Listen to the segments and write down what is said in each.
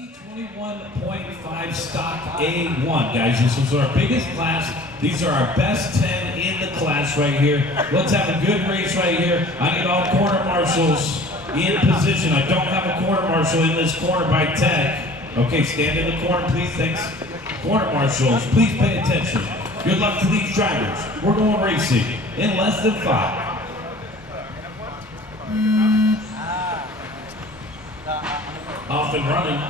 TC 21.5 stock A1, guys. This was our biggest class. These are our best 10 in the class right here. Let's have a good race right here. I need all quarter marshals in position. I don't have a quarter marshal in this corner by tech. Okay, stand in the corner, please. Thanks. Quarter marshals, please pay attention. Good luck to these drivers. We're going racing in less than 5. Off and running.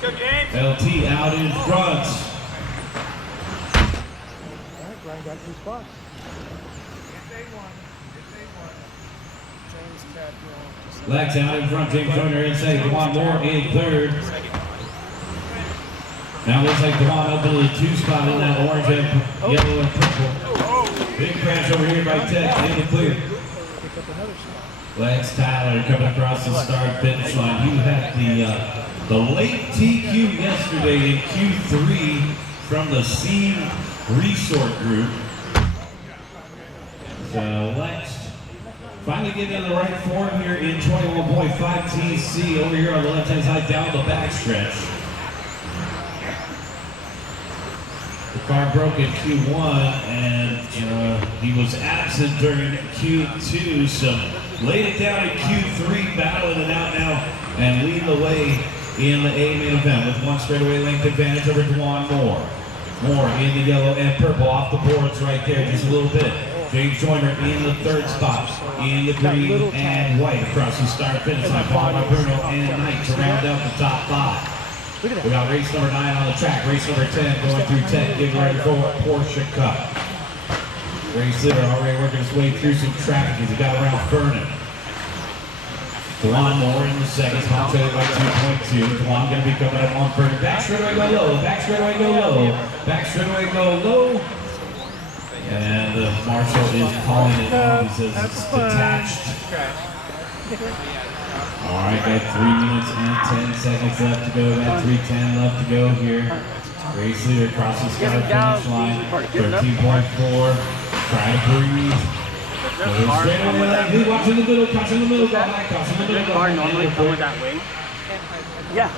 Go, James. LT out in front. All right, Brian got 2 spots. Lex out in front, James Joyner inside, Devon Moore in third. Now looks like Devon up to the 2 spot in that orange and yellow and purple. Big crash over here by Tech, in the clear. Lex Tyler coming across the start finish line. He had the late TQ yesterday in Q3 from the Sea Resort Group. So Lex finally getting in the right form here in 21.5 TC over here on the left-hand side down the backstretch. The car broke in Q1 and he was absent during Q2, so laid it down in Q3, battling it out now and leading the way in the A main event with 1 straightaway length advantage over Devon Moore. Moore in the yellow and purple off the boards right there just a little bit. James Joyner in the 3rd spot, in the green and white across the start finish line, followed by Bruno and Knight to round out the top 5. We got race number 9 on the track, race number 10 going through 10, getting ready for Porsche Cup. Race leader already working his way through some traffic as he got around Vernon. Devon Moore in the 2nd spot, trailing by 2.2. Devon going to be coming up on Vernon. Back straightaway go low, back straightaway go low, back straightaway go low. And the marshal is calling it out. He says it's detached. All right, got 3 minutes and 10 seconds left to go. Got 3:10 left to go here. Race leader across the start finish line. 13.4. Try to breathe. Straight on the leg. He walks in the middle. Cuts in the middle. Go high. Cuts in the middle. Car normally come with that wing. Yeah.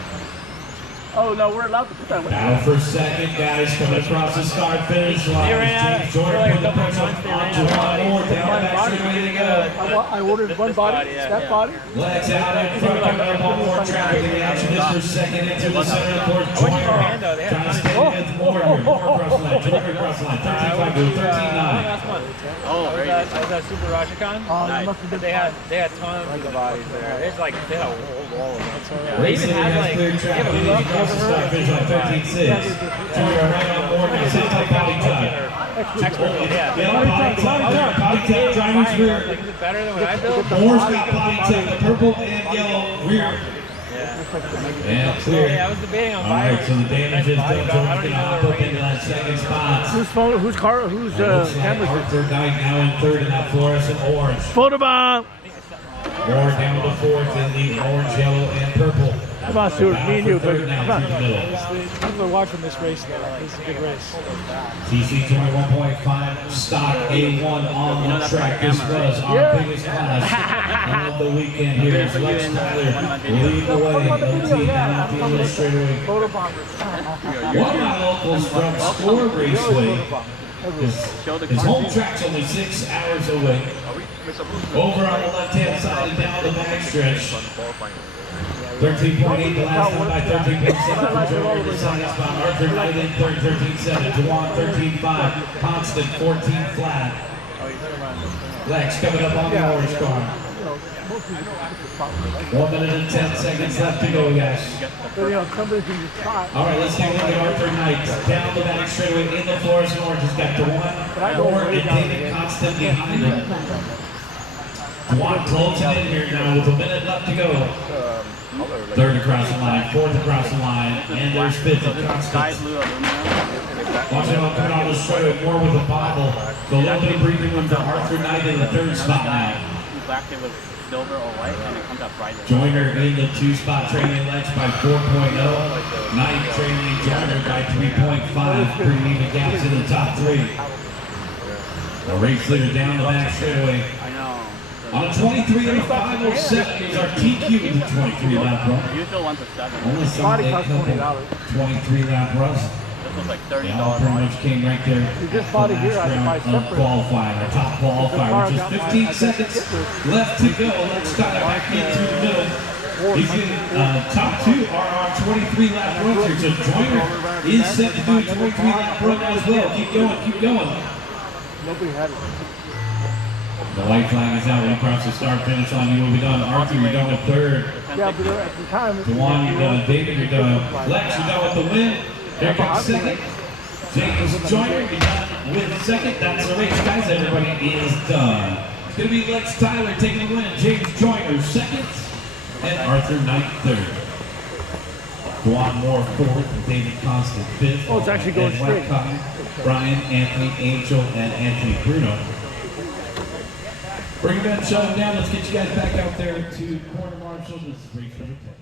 Oh no, we're allowed to put that wing. Battle for second, guys, coming across the start finish line. James Joyner putting the pressure on Devon Moore. Down back straightaway to go. I ordered 1 body, that body. Lex out in front, coming up on more traffic in the action. This for second into the center of the court. Joyner trying to stay against Moore here. Moore across the line. Joyner across the line. 13.5 to 13.9. Oh, was that Super Rajakan? Nice. They had tons of bodies there. There's like they had a whole wall of them. Race leader has cleared traffic. He across the start finish line. 13.6. Joyner right on Moore. Now sits on body time. Yeah, body time. Body time. Driving rear. Is it better than what I built? Moore's got body time. The purple and yellow rear. And clear. Yeah, I was debating on All right, so the damage is done. Joyner's going to hop up into that 2nd spot. Whose camera? Arthur Knight now in 3rd in that fluorescent orange. Photobomb! Moore down to 4th in the orange, yellow, and purple. Come on, Stuart, me and you, baby. come on. People are watching this race, though. This is a good race. TC 21.5 stock A1 on the track. This was our biggest class of the weekend here. As Lex Tyler leading the way. LT now off the little straightaway. One of my locals from Score Raceway. His home track's only 6 hours away. Over on the left-hand side and down the backstretch. 13.8 the last time by 13.7 for Joyner in the 2nd spot. Arthur Knight in 3rd, 13.7. Devon 13.5. Constant 14 flat. Lex coming up on the orange car. 1 minute and 10 seconds left to go, guys. All right, let's take a look at Arthur Knight. Down the back straightaway in the fluorescent orange. He's got Devon Moore and David Constant behind him. Devon closing in here now with a minute left to go. 3rd across the line, 4th across the line, and there's 5th and Constant. Watch him coming on the straightaway, Moore with a bobble. So a little bit of breathing room to Arthur Knight in the 3rd spot now. Silver or white, and it comes up right there. Joyner in the 2 spot, trailing Lex by 4.0. Knight trailing Joyner by 3.5, pretty even gaps in the top 3. The race leader down the back straightaway. I know. On a 23 and a 507 is our TQ with a 23 lap run. You still want the 7. Only some Body big costs couple $20. 23 lap runs. This was like They all $30. pretty much came right there. You just bought it here, I can buy separate. Qualifying, our top qualifier, which is 15 seconds left to go. Let's dive back into the middle. He's getting top 2 are our 23 lap runs here. So Joyner is set to do a 23 lap run as well. Keep going, keep going. Nobody had it. The white flag is out. We cross the start finish line. You will be done. Arthur, you're done with third. Yeah, but at the time, Dewan, you're done. David, you're done. Lex, you're done with the win. Here comes second. James Joyner, you're done with second. That's the race, guys. Everybody is done. It's going to be Lex Tyler taking the win. James Joyner second. And Arthur Knight third. Dewan Moore fourth. And David Costa fifth. Oh, it's actually going straight. Brian, Anthony, Angel, and Anthony Bruno. Bring it down, shut them down. Let's get you guys back out there to Corner Marshall. This is Break for the Pit.